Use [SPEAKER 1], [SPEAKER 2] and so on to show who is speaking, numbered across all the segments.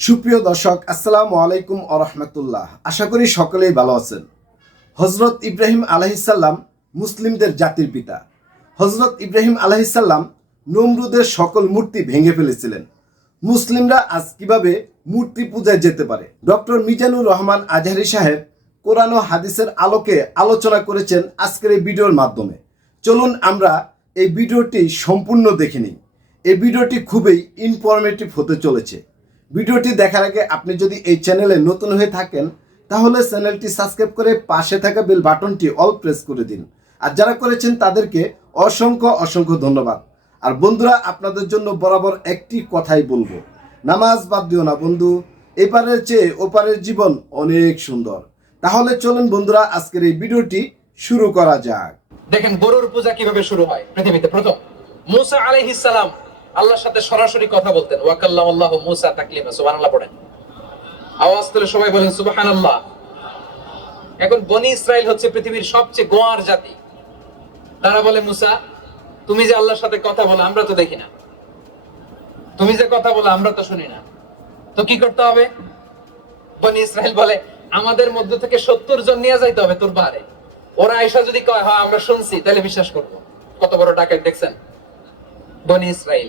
[SPEAKER 1] সুপ্রিয় দর্শক, আসসালামু আলাইকুম আরহামতুল্লাহ আশা করি সকলেই ভালো আছেন। হজরত ইব্রাহিম আলহিসাল্লাম মুসলিমদের জাতির পিতা। হজরত ইব্রাহিম আলহিসাল্লাম নমরুদের সকল মূর্তি ভেঙে ফেলেছিলেন। মুসলিমরা আজ কীভাবে মূর্তি পূজায় যেতে পারে? ডক্টর মিজানুর রহমান আজহারি সাহেব কোরআন ও হাদিসের আলোকে আলোচনা করেছেন আজকের এই ভিডিওর মাধ্যমে। চলুন আমরা এই ভিডিওটি সম্পূর্ণ দেখে নিই। এই ভিডিওটি খুবই ইনফরমেটিভ হতে চলেছে। ভিডিওটি দেখার আগে আপনি যদি এই চ্যানেলে নতুন হয়ে থাকেন, তাহলে চ্যানেলটি সাবস্ক্রাইব করে পাশে থাকা বেল বাটনটি অল প্রেস করে দিন। আর যারা করেছেন তাদেরকে অসংখ্য অসংখ্য ধন্যবাদ। আর বন্ধুরা, আপনাদের জন্য বরাবর একটি কথাই বলব। নামাজ বাদ দিও না বন্ধু, এপারের চেয়ে ওপারের জীবন অনেক সুন্দর। তাহলে চলুন বন্ধুরা, আজকের এই ভিডিওটি শুরু করা যাক।
[SPEAKER 2] দেখেন গরুর পূজা কীভাবে শুরু হয় পৃথিবীতে? প্রথম, মুসা আলাইহিস আল্লাহর সাথে সরাসরি কথা বলতেন। ওয়াকাল্লাম আল্লাহ মুসা তাকলিমা, সুবহানাল্লাহ পড়েন। আওয়াজ তুলে সবাই বলেন, সুবহানাল্লাহ। এখন বনি ইসরাইল হচ্ছে পৃথিবীর সবচেয়ে গোয়ার জাতি। তারা বলে, মুসা, তুমি যে আল্লাহর সাথে কথা বলো, আমরা তো দেখি না। তুমি যে কথা বলো, আমরা তো শুনি না। তো কি করতে হবে? বনি ইসরাইল বলে, আমাদের মধ্য থেকে সত্তর জন নিয়ে যাইতে হবে তোর বারে ওরা আয়সা যদি কয়, হয়, আমরা শুনছি, তাহলে বিশ্বাস করব। কত বড় ডাকাত দেখছেন? বনি ইসরাইল।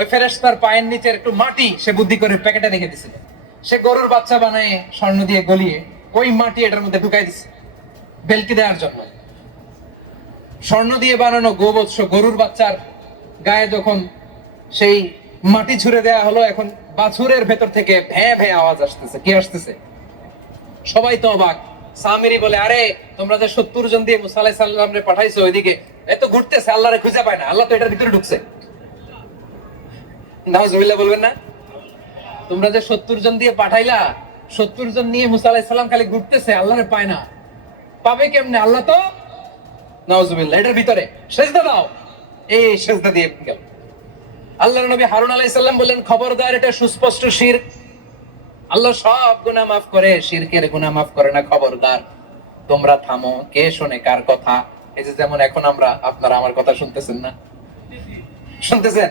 [SPEAKER 2] ওই ফেরেশতার পায়ের নিচের একটু মাটি সে বুদ্ধি করে প্যাকেটে রেখে দিছিল সে গরুর বাচ্চা বানায় স্বর্ণ দিয়ে গলিয়ে ওই মাটি এটার মধ্যে ঢুকাই দিছে, বেলকি দেওয়ার জন্য। স্বর্ণ দিয়ে বানানো গোবৎস গরুর বাচ্চার গায়ে যখন সেই মাটি ছুঁড়ে দেয়া হলো, এখন বাছুরের ভেতর থেকে ভ্যাঁ ভ্যাঁ আওয়াজ আসতেছে। কি আসতেছে? সবাই তো অবাক। সামিরি বলে, আরে, তোমরা যে সত্তর জন দিয়ে মুসা আলাইহিস সালাম রে পাঠাইছো ওইদিকে এত ঘুরতেছে, আল্লাহরে খুঁজে পায় না। আল্লাহ তো এটার ভিতরে ঢুকছে। নাউজুবিল্লাহ বলবেন না? তোমরা যে সত্তর জন দিয়ে পাঠাইলা, সত্তর জন নিয়ে মুসা আলাইহিস সালাম খালি ঘুরতেছে, আল্লাহরে পায় না। পাবে কেমনে? আল্লাহ তো? এটার ভিতরে সেজদা দাও। এই সেজদা দিয়ে গেল। আল্লাহর নবী হারুন আলাইহিস সালাম বললেন, খবরদার, এটা সুস্পষ্ট শির। আল্লাহ সব গুনাহ মাফ করে, শিরকের গুনাহ মাফ করে না, খবরদার। তোমরা থামো, কে শোনে, কার কথা? এই যে যেমন এখন আমরা, আপনারা আমার কথা শুনতেছেন না? শুনতেছেন?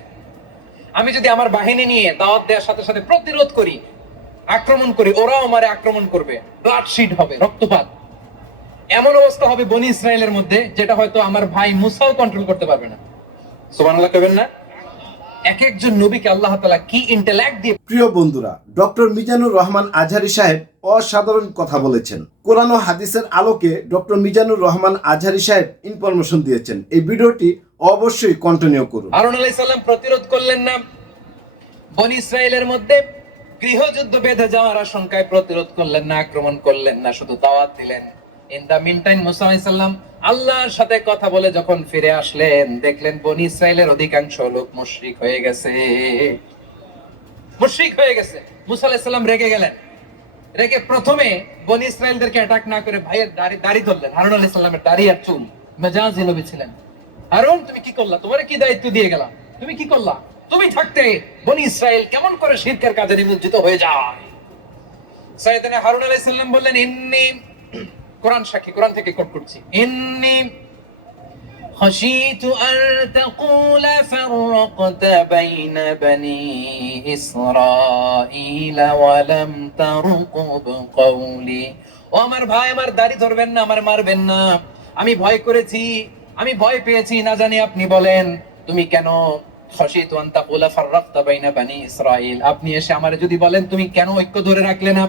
[SPEAKER 2] আমি যদি আমার বাহিনী নিয়ে দাওয়াত দেওয়ার সাথে সাথে প্রতিরোধ করি, আক্রমণ করি, ওরাও আমারে আক্রমণ করবে। ব্লাড শিট হবে, রক্তপাত। এমন অবস্থা হবে বনি ইসরায়েলের মধ্যে, যেটা হয়তো আমার ভাই মুসাও কন্ট্রোল করতে পারবে না। না? এক একজন নবীকে আল্লাহ তাআলা কি ইন্টেলেক্ট দিয়ে
[SPEAKER 1] প্রিয় বন্ধুরা, ডক্টর মিজানুর রহমান আজহারি সাহেব অসাধারণ কথা বলেছেন। কোরআন ও হাদিসের আলোকে ডক্টর মিজানুর রহমান আজহারি সাহেব ইনফরমেশন দিয়েছেন। এই ভিডিওটি অবশ্যই কন্টিনিউ করুন।
[SPEAKER 2] হারুন আলাইহিস সালাম প্রতিরোধ করলেন না। বনি ইসরায়েলের মধ্যে গৃহযুদ্ধ বেঁধে যাওয়ার আশঙ্কায় প্রতিরোধ করলেন না, আক্রমণ করলেন না, শুধু দাওয়াত দিলেন। ইন দা মিন টাইম মুসা আলাইহিস সালাম আল্লাহর সাথে কথা বলে যখন ফিরে আসলেন, দেখলেন বনি ইসরায়েলের অধিকাংশ লোক মুশরিক হয়ে গেছে। মুশরিক হয়ে গেছে। মুসা আলাইহিস সালাম রেগে গেলেন। রেগে প্রথমে বনি ইসরায়েলদেরকে অ্যাটাক না করে ভাইয়ের দাড়ি দাড়ি ধরলেন। হারুন আলাইহিস সালামের দাড়ি আর চুল। মেজাজি নবী ছিলেন। হারুন তুমি কি করলা তোমার কি দায়িত্ব দিয়ে গেলাম তুমি কি করলা তুমি থাকতে বনি ইসরায়েল কেমন করে শিরকের কাজে নিমজ্জিত হয়ে যায় সাইয়েদনা হারুন আলাইহিস সালাম বললেন ইন্নী কোরআন সাক্ষী কোরআন থেকে কোট করছি ইন্নি خشيت أن تقول فرقت بين بني إسرائيل ولم ترقب قولي ও আমার ভাই আমার দাড়ি ধরবেন না আমার মারবেন না আমি ভয় করেছি আমি ভয় পেয়েছি, না জানি আপনি বলেন। তুমি কেন আপনি এসে আমারে যদি বলেন, তুমি কেন ঐক্য ধরে রাখলে না?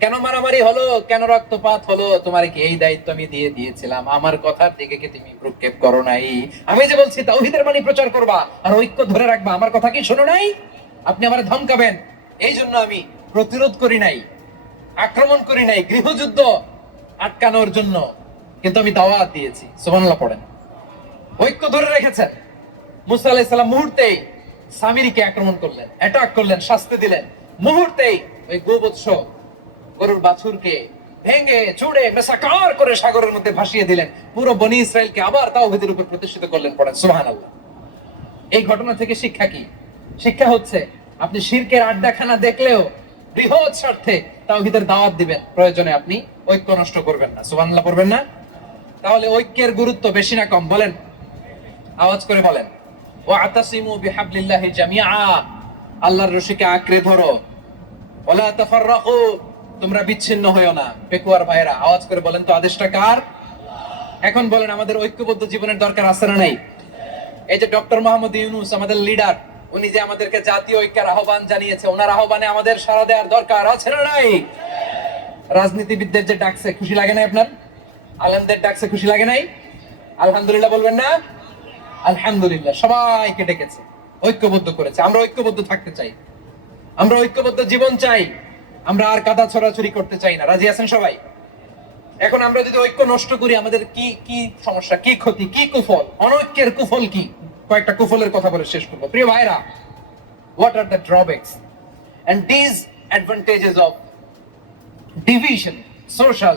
[SPEAKER 2] কেন মারামারি হলো? কেন রক্তপাত হলো? তোমার কি এই দায়িত্ব আমি দিয়ে দিয়েছিলাম? আমার কথার দিকে কি তুমি প্রক্ষেপ করো নাই? আমি যে বলছি, তাওহীদের বাণী প্রচার করবা আর ঐক্য ধরে রাখবা, আমার কথা কি শোনো নাই? আপনি আমার ধমকাবেন। এই জন্য আমি প্রতিরোধ করি নাই, আক্রমণ করি নাই, গৃহযুদ্ধ আটকানোর জন্য। কিন্তু আমি দাওয়াত দিয়েছি, সুবহানাল্লাহ পড়েন। ঐক্য ধরে রেখেছেন। মুসা আলাইহিস সালাম মুহূর্তেই সামিরিকে আক্রমণ করলেন অ্যাটাক করলেন, শাস্তি দিলেন। মুহূর্তেই ওই গোবৎস গরুর বাছুরকে ভেঙে চুড়ে মেসাকার করে সাগরের মধ্যে ভাসিয়ে দিলেন। পুরো বনি ইসরায়েলকে আবার তাওহীদের উপর প্রতিষ্ঠিত করলেন পড়েন, সুবহানাল্লাহ। এই ঘটনা থেকে শিক্ষা কি? শিক্ষা হচ্ছে, আপনি শিরকের আড্ডাখানা দেখলেও বৃহৎ স্বার্থে তাওহীদের দাওয়াত দিবেন। প্রয়োজনে আপনি ঐক্য নষ্ট করবেন না, সুবহানাল্লাহ পড়বেন না। তাহলে ঐক্যের গুরুত্ব বেশি না কম, বলেন। আওয়াজ করে বলেন। ও আতাসিমু বিহাবলিল্লাহি জামিআ। আল্লাহর রশিকে আঁকড়ে ধরো। ওলা তাফাররাকু। তোমরা বিচ্ছিন্ন হয়েও না, পেকুয়ার ভাইরা আওয়াজ করে বলেন তো, আদেশটা কার? এখন বলেন, আমাদের ঐক্যবদ্ধ জীবনের দরকার আছে না নাই? এই যে ডক্টর মোহাম্মদ ইউনুস, আমাদের লিডার, উনি যে আমাদেরকে জাতীয় ঐক্যের আহ্বান জানিয়েছে, ওনার আহ্বানে আমাদের সাড়া দেওয়ার দরকার আছে না নাই? রাজনীতিবিদদের যে ডাকছে, খুশি লাগে না আপনার? আলেমদের ডাকছে, খুশি লাগে নাই? আলহামদুলিল্লাহ বলবেন না। আলহামদুলিল্লাহ, সবাইকে ডেকেছে, ঐক্যবদ্ধ করেছে। আমরা ঐক্যবদ্ধ থাকতে চাই। আমরা ঐক্যবদ্ধ জীবন চাই। আমরা আর কাদা ছড়াছড়ি করতে চাই না। রাজি আছেন সবাই? এখন আমরা যদি ঐক্য নষ্ট করি, আমাদের কি কি সমস্যা, কি ক্ষতি, কি কুফল? অনৈক্যের কুফল কি? কয়েকটা কুফলের কথা বলে শেষ করব। প্রিয় ভাইরা what are the drawbacks and disadvantages of division social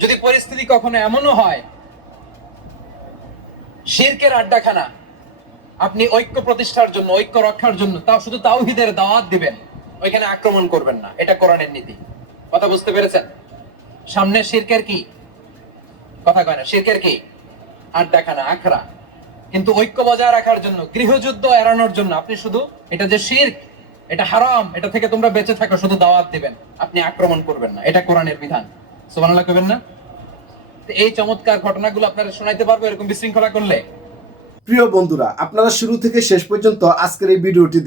[SPEAKER 2] যদি পরিস্থিতি কখনো এমনও হয়, শিরকের আড্ডাখানা, আপনি ঐক্য প্রতিষ্ঠার জন্য, ঐক্য রক্ষার জন্য, তাও শুধু তাওহিদের দাওয়াত দিবেন, ওইখানে আক্রমণ করবেন না, এটা কোরআনের নীতি। কথা বুঝতে পেরেছেন? সামনে শিরকের কি? কথা কয় না, শিরকের কি? আড্ডাখানা, আখড়া। কিন্তু ঐক্য বজায় রাখার জন্য, গৃহযুদ্ধ এড়ানোর জন্য আপনি শুধু, এটা যে শির্ক, এটা হারাম, এটা থেকে তোমরা বেঁচে থাকো, শুধু দাওয়াত দিবেন, আপনি আক্রমণ করবেন না, এটা কোরআনের বিধান। সুবহানাল্লাহ কইবেন না? এই চমৎকার ঘটনাগুলো আপনারা শোনাইতে পারব, এরকম বিশৃঙ্খলা করলে।
[SPEAKER 1] প্রিয় বন্ধুরা, আপনারা শুরু থেকে শেষ পর্যন্ত আজকের এই ভিডিওটি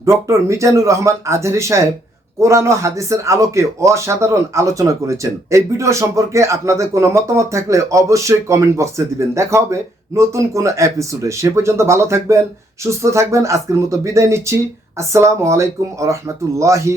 [SPEAKER 1] ডক্টর মিজানুর রহমান আজহারি সাহেব কোরআন ও হাদিসের আলোকে অসাধারণ আলোচনা করেছেন। এই ভিডিও সম্পর্কে আপনাদের কোনো মতামত থাকলে অবশ্যই কমেন্ট বক্সে দিবেন। দেখা হবে নতুন কোনো এপিসোডে। সে পর্যন্ত ভালো থাকবেন, সুস্থ থাকবেন। আজকের মতো বিদায় নিচ্ছি। আসসালামু আলাইকুম আ রহমতুল্লাহি